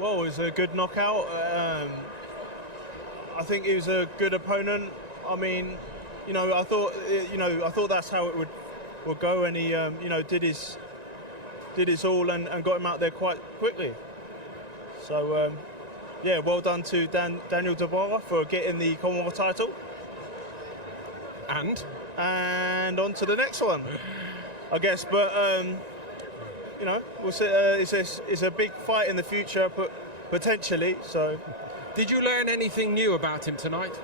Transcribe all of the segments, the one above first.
Well, it was a good knockout. I think he was a good opponent. I mean, I thought that's how it would go, and he, did his all and got him out there quite quickly. So, well done to Daniel Dubois for getting the Commonwealth title. And on to the next one, I guess. But we'll see. It's a big fight in the future, potentially. So, did you learn anything new about him tonight?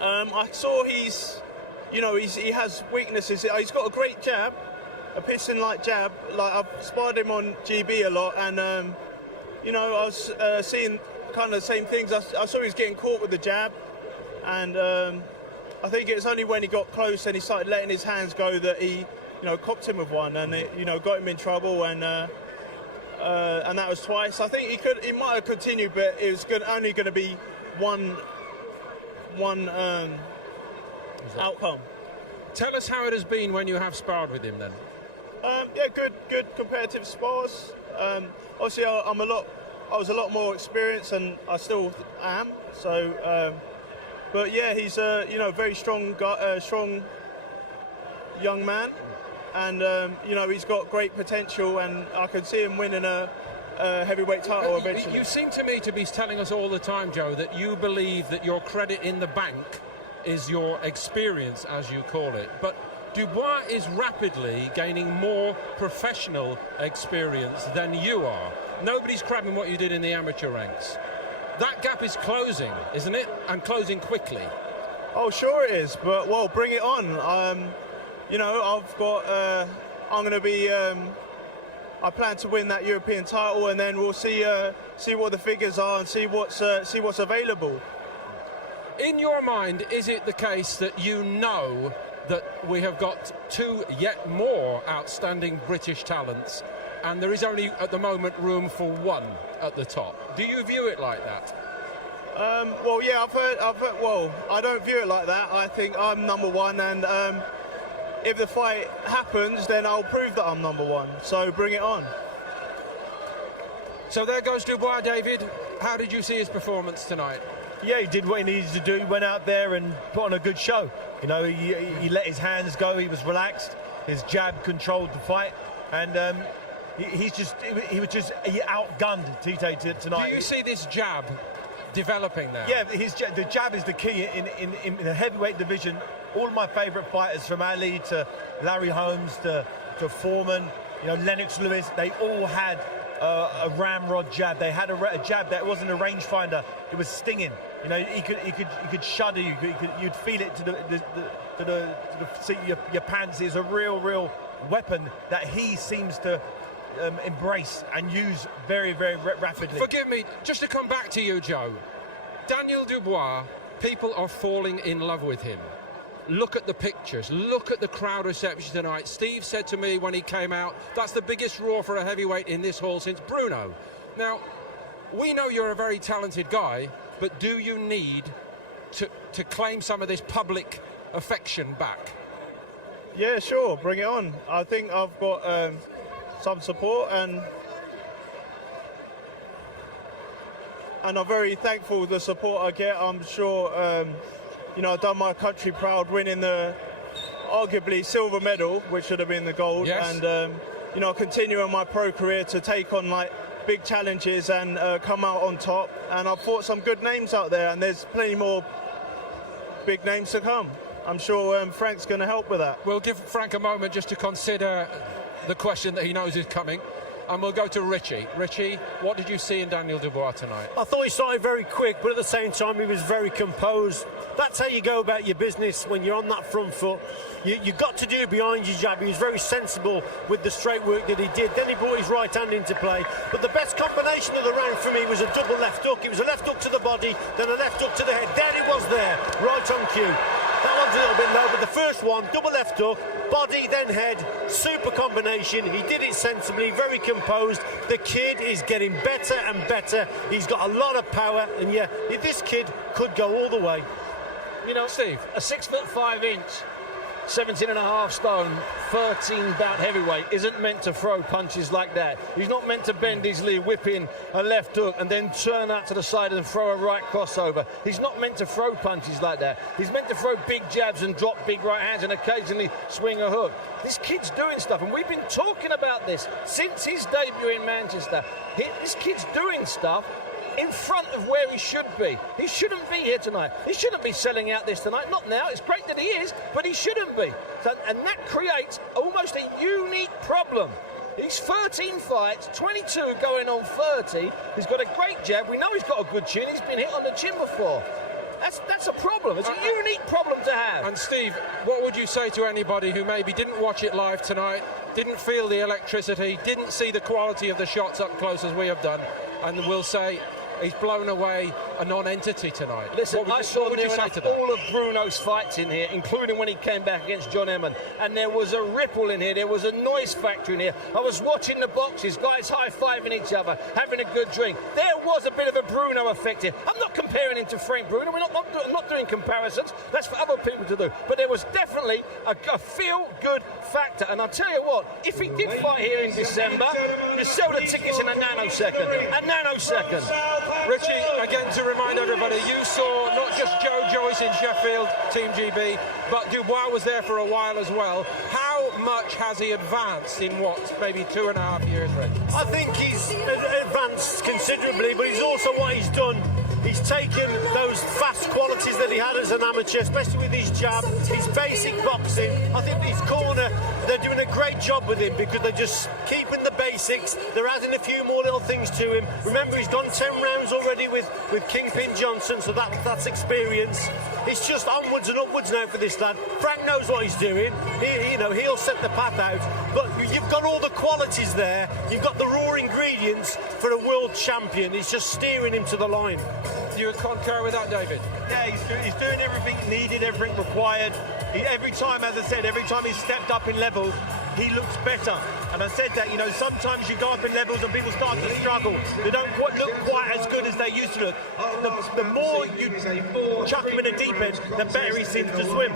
I saw he has weaknesses. He's got a great jab, a piston-like jab. Like, I've sparred him on GB a lot, and I was seeing kind of the same things. I saw he was getting caught with the jab, and I think it was only when he got close and he started letting his hands go that he, copped him with one, and it, got him in trouble, and that was twice. I think he might have continued, but it was only going to be one outcome. Tell us how it has been when you have sparred with him then. Good competitive spars. Obviously, I was a lot more experienced, and I still am. So, but yeah, he's a very strong guy, strong young man, and he's got great potential, and I can see him winning a heavyweight title eventually. You seem to me to be telling us all the time, Joe, that you believe that your credit in the bank is your experience, as you call it. But Dubois is rapidly gaining more professional experience than you are. Nobody's crabbing what you did in the amateur ranks. That gap is closing, isn't it? And closing quickly. Oh, sure it is. But, well, bring it on. I've got... I'm going to be... I plan to win that European title, and then we'll see what the figures are and see what's available. In your mind, is it the case that you know that we have got two yet more outstanding British talents, and there is only at the moment room for one at the top? Do you view it like that? Well, yeah, I've heard. Well, I don't view it like that. I think I'm number one, and if the fight happens, then I'll prove that I'm number one. So bring it on. So there goes Dubois, David. How did you see his performance tonight? Yeah, he did what he needed to do. He went out there and put on a good show. He let his hands go. He was relaxed. His jab controlled the fight, and he outgunned Tetteh tonight. Do you see this jab developing now? Yeah, the jab is the key in the heavyweight division. All of my favourite fighters, from Ali to Larry Holmes to Foreman, Lennox Lewis, they all had a ramrod jab. They had a jab that wasn't a rangefinder. It was stinging. He could shudder you. You'd feel it to the seat of your pants. It's a real weapon that he seems to embrace and use very, very rapidly. Forgive me, just to come back to you, Joe. Daniel Dubois, people are falling in love with him. Look at the pictures, look at the crowd reception tonight. Steve said to me when he came out, that's the biggest roar for a heavyweight in this hall since Bruno. Now, we know you're a very talented guy, but do you need to claim some of this public affection back? Yeah, sure, bring it on. I think I've got some support, and I'm very thankful for the support I get. I'm sure, I've done my country proud, winning the arguably silver medal, which should have been the gold. Yes. And, continuing my pro career to take on big challenges and come out on top. And I've fought some good names out there, and there's plenty more big names to come. I'm sure Frank's going to help with that. We'll give Frank a moment just to consider the question that he knows is coming. And we'll go to Richie. Richie, what did you see in Daniel Dubois tonight? I thought he started very quick, but at the same time he was very composed. That's how you go about your business when you're on that front foot. You've got to do it behind your jab. He was very sensible with the straight work that he did. Then he brought his right hand into play. But the best combination of the round for me was a double left hook. It was a left hook to the body, then a left hook to the head. There it was there, right on cue. That one's a little bit low, but the first one, double left hook, body, then head, super combination. He did it sensibly, very composed. The kid is getting better and better. He's got a lot of power, and yeah, this kid could go all the way. Steve, a 6'5" 17.5 stone 13-bout heavyweight isn't meant to throw punches like that. He's not meant to bend his knee, whip in a left hook and then turn out to the side and throw a right crossover. He's not meant to throw punches like that. He's meant to throw big jabs and drop big right hands and occasionally swing a hook. This kid's doing stuff, and we've been talking about this since his debut in Manchester. This kid's doing stuff in front of where he should be. He shouldn't be here tonight. He shouldn't be selling out this tonight. Not now. It's great that he is, but he shouldn't be. And that creates almost a unique problem. He's 13 fights, 22 going on 30. He's got a great jab. We know he's got a good chin. He's been hit on the chin before. That's a problem. It's a unique problem to have. And Steve, what would you say to anybody who maybe didn't watch it live tonight, didn't feel the electricity, didn't see the quality of the shots up close as we have done, and will say he's blown away a non-entity tonight? Listen, I saw near enough all of Bruno's fights in here, including when he came back against John Emmon, and there was a ripple in here, there was a noise factor in here. I was watching the boxes, guys high-fiving each other, having a good drink. There was a bit of a Bruno effect here. I'm not comparing him to Frank Bruno, we're not doing comparisons, that's for other people to do, but there was definitely a feel-good factor, and I'll tell you what, if he did fight here in December, you sell the tickets in a nanosecond. Richie, again to remind everybody, you saw not just Joyce in Sheffield, Team GB, but Dubois was there for a while as well. How much has he advanced in what, maybe 2.5 years, Rich? I think he's advanced considerably, but he's also what he's done. He's taken those fast qualities that he had as an amateur, especially with his jab, his basic boxing. I think his corner, they're doing a great job with him because they're just keeping the basics. They're adding a few more little things to him. Remember, he's gone 10 rounds already with Kingpin Johnson, so that's experience. It's just onwards and upwards now for this lad. Frank knows what he's doing. He'll set the path out. But you've got all the qualities there. You've got the raw ingredients for a world champion. It's just steering him to the line. You would concur with that, David? Yeah, he's doing everything needed, everything required. Every time, as I said, every time he's stepped up in level, he looks better. And I said that, sometimes you go up in levels and people start to struggle. They don't look quite as good as they used to look. The more you chuck him in the deep end, the better he seems to swim.